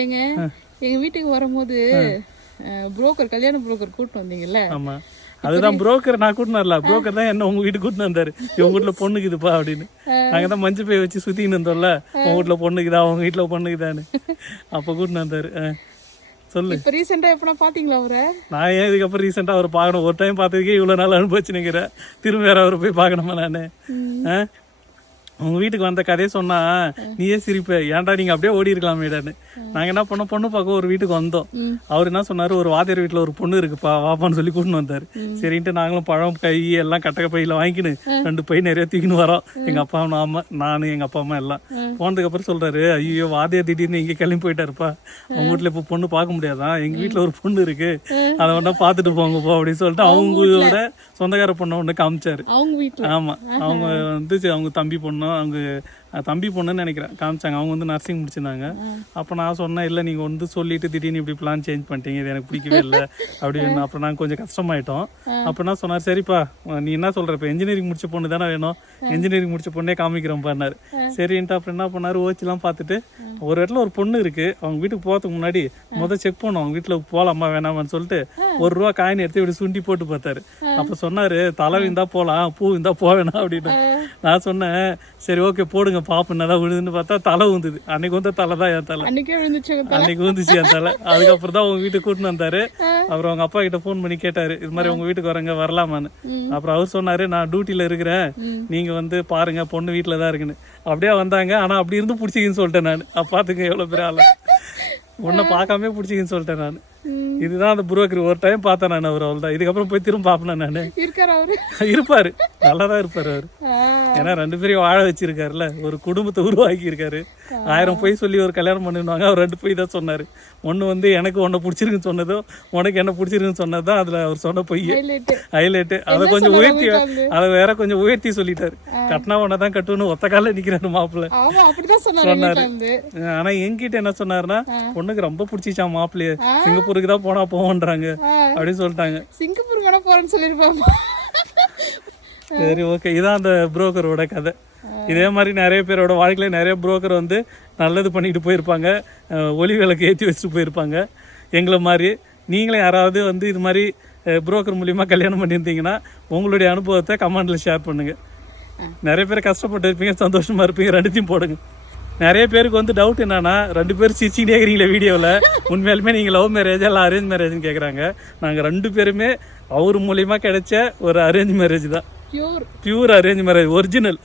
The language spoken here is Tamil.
ஏங்க எங்க வீட்டுக்கு வரும்போது புரோக்கர் கல்யாண புரோக்கர் கூட்டு வந்தீங்கல்ல? ஆமா, அதுதான் புரோக்கர். நான் கூட்டினு வரல, புரோக்கர் தான் என்ன உங்க வீட்டுக்கு கூட்டினு வந்தாரு. இவங்க வீட்டுல பொண்ணுக்குதுப்பா அப்படின்னு. நாங்க தான் மஞ்சள் பை வச்சு சுத்தின்னு இருந்தோம்ல, உங்க வீட்டுல பொண்ணுக்குதா உங்க வீட்டுல பொண்ணுக்குதான்னு. அப்ப கூட்டினு வந்தாரு. சொல்லு. இப்ப ரீசெண்டா எப்பனா பாத்தீங்களா அவரை? நான் ஏன் இதுக்கப்புறம் ரீசெண்டா அவர் பார்க்கணும்? ஒரு டைம் பார்த்ததுக்கே இவ்வளவு நாள் அனுபவிச்சு நிக்கிறேன். திரும்ப வேற அவரை போய் பார்க்கணுமா நானு? உங்க வீட்டுக்கு வந்த கதையை சொன்னா நீயே சிரிப்ப. ஏன்டா நீங்க அப்படியே ஓடி இருக்கலாமேடான்னு. நாங்க என்ன பண்ணோம், பொண்ணு பார்க்க ஒரு வீட்டுக்கு வந்தோம். அவர் என்ன சொன்னாரு, ஒரு வாத்தியார் வீட்டுல ஒரு பொண்ணு இருக்குப்பா வாப்பான்னு சொல்லி கூட்டின்னு வந்தாரு. சரின்ட்டு நாங்களும் பழம் கை எல்லாம் கட்டக்க பையில வாங்கிக்கின்னு 2 பை நிறைய தூக்கின்னு வரோம். எங்க அப்பா அம்மா, நானு எங்க அப்பா அம்மா எல்லாம் போனதுக்கு அப்புறம் சொல்றாரு, ஐயோ வாத்தியார் திடீர்னு இங்க கிளம்பி போயிட்டாருப்பா, உங்க வீட்டுல இப்ப பொண்ணு பார்க்க முடியாதான், எங்க வீட்டுல ஒரு பொண்ணு இருக்கு, அதை வேணா பாத்துட்டு போங்கப்பா அப்படின்னு சொல்லிட்டு அவங்களோட சொந்தக்கார பொண்ணை ஒண்ணு காமிச்சாரு. ஆமா, அவங்க வந்து அவங்க தம்பி பொண்ணு, அவங்க தம்பி பொண்ணுன்னு நினைக்கிறேன், காமிச்சாங்க. அவங்க வந்து நர்சிங் முடிச்சிருந்தாங்க. அப்போ நான் சொன்னேன், இல்லை நீங்கள் வந்து சொல்லிட்டு திடீர்னு இப்படி பிளான் சேஞ்ச் பண்ணிட்டீங்க, இது எனக்கு பிடிக்கவே இல்லை அப்படின்னு. அப்புறம் நாங்கள் கொஞ்சம் கஷ்டமாயிட்டோம். அப்போ என்ன சொன்னார், சரிப்பா நீ என்ன சொல்கிற, இப்போ இன்ஜினியரிங் முடிச்ச பொண்ணு தானே வேணும், இன்ஜினியரிங் முடிச்ச பொண்ணே காமிக்கிறோம் பண்ணார். சரின்ட்டு அப்புறம் என்ன பண்ணார், ஓச்சிலாம் பார்த்துட்டு ஒரு இடத்துல ஒரு பொண்ணு இருக்கு, அவங்க வீட்டுக்கு போகிறதுக்கு முன்னாடி செக் பண்ணோம், அவங்க வீட்டில் போகலாமா வேணாமான்னு சொல்லிட்டு ₹1 காயின் எடுத்து இப்படி சுண்டி போட்டு பார்த்தாரு. அப்போ சொன்னார், தலை விந்தா போகலாம், பூ விந்தா போவேணா அப்படின்னு. நான் சொன்னேன், சரி ஓகே போடுங்க பாப்பா தான் விழுதுன்னு பார்த்தா தலை விழுந்தது. அன்னைக்கு வந்து தலை தான் என் தலை, அன்னைக்கு விழுந்துச்சு என் தலை. அதுக்கப்புறம் தான் உங்க வீட்டுக்கு கூட்டின்னு வந்தாரு. அப்புறம் அவங்க அப்பா கிட்ட போன் பண்ணி கேட்டாரு, இது மாதிரி உங்க வீட்டுக்கு வரங்க வரலாமான்னு. அப்புறம் அவர் சொன்னாரு, நான் டியூட்டில இருக்கிறேன், நீங்க வந்து பாருங்க பொண்ணு வீட்டுல தான் இருக்குன்னு. அப்படியே வந்தாங்க. ஆனா அப்படி இருந்து பிடிச்சிக்கின்னு சொல்லிட்டேன் நான். பாத்துங்க எவ்வளவு பெரிய ஆளு, உன்னை பார்க்காம பிடிச்சிக்கின்னு சொல்லிட்டேன் நான். இதுதான் அந்த புரோக்கர். ஒரு டைம் பார்த்தேன் நான் அவர், அவ்வளவுதான். இதுக்கப்புறம் போய் திரும்ப பாப்பேன் நானு. இருப்பாரு, நல்லாதான் இருப்பாரு அவரு. ஏன்னா 2 பேரையும் வாழ வச்சிருக்காருல்ல, ஒரு குடும்பத்தை உருவாக்கி இருக்காரு. 1000 பொய் சொல்லி ஒரு கல்யாணம் பண்ணிடுவாங்க, அவர் 2 பொய் தான் சொன்னாரு. ஒண்ணு வந்து எனக்கு உன்னை பிடிச்சிருக்குன்னு சொன்னதும், உனக்கு என்ன பிடிச்சிருக்குன்னு சொன்னதுதான் அதுல அவர் சொன்ன பொய் ஹைலைட். அதை கொஞ்சம் உயர்த்தி, அதை வேற கொஞ்சம் உயர்த்தி சொல்லிட்டாரு. கட்டினா உன்னதான் கட்டுன்னு ஒத்த கால நிக்கிறாரு மாப்பிள்ள சொன்னாரு. ஆனா என்கிட்ட என்ன சொன்னாருன்னா, பொண்ணுக்கு ரொம்ப பிடிச்சிச்சா மாப்பிள்ளைய, சிங்கப்பூருக்கு தான் போனா போவோன்றாங்க அப்படின்னு சொல்லிட்டாங்க. சிங்கப்பூருக்கு வேணா போறேன்னு சொல்லிருப்பாங்க. சரி ஓகே, இதான் அந்த புரோக்கரோட கதை. இதே மாதிரி நிறைய பேரோட வாழ்க்கையில நிறைய புரோக்கர் வந்து நல்லது பண்ணிட்டு போயிருப்பாங்க, ஒளி விளக்கு ஏற்றி வச்சுட்டு போயிருப்பாங்க. எங்களை மாதிரி நீங்களே யாராவது வந்து இது மாதிரி புரோக்கர் மூலியமா கல்யாணம் பண்ணியிருந்தீங்கன்னா உங்களுடைய அனுபவத்தை கமெண்ட்ல ஷேர் பண்ணுங்க. நிறைய பேர் கஷ்டப்பட்டு இருப்பீங்க, சந்தோஷமா இருப்பீங்க, 2த்தையும் போடுங்க. நிறைய பேருக்கு வந்து டவுட் என்னன்னா, 2 பேரும் சிரிச்சுட்டே இருக்கிறீங்களே வீடியோவில், உண்மையாலுமே நீங்கள் லவ் மேரேஜா இல்லை அரேஞ்ச் மேரேஜ்னு கேட்குறாங்க. நாங்கள் 2 பேருமே அவர் மூலியமாக கிடைச்ச ஒரு அரேஞ்ச் மேரேஜ் தான், பியூர் அரேஞ்ச் மேரேஜ், ஒரிஜினல்.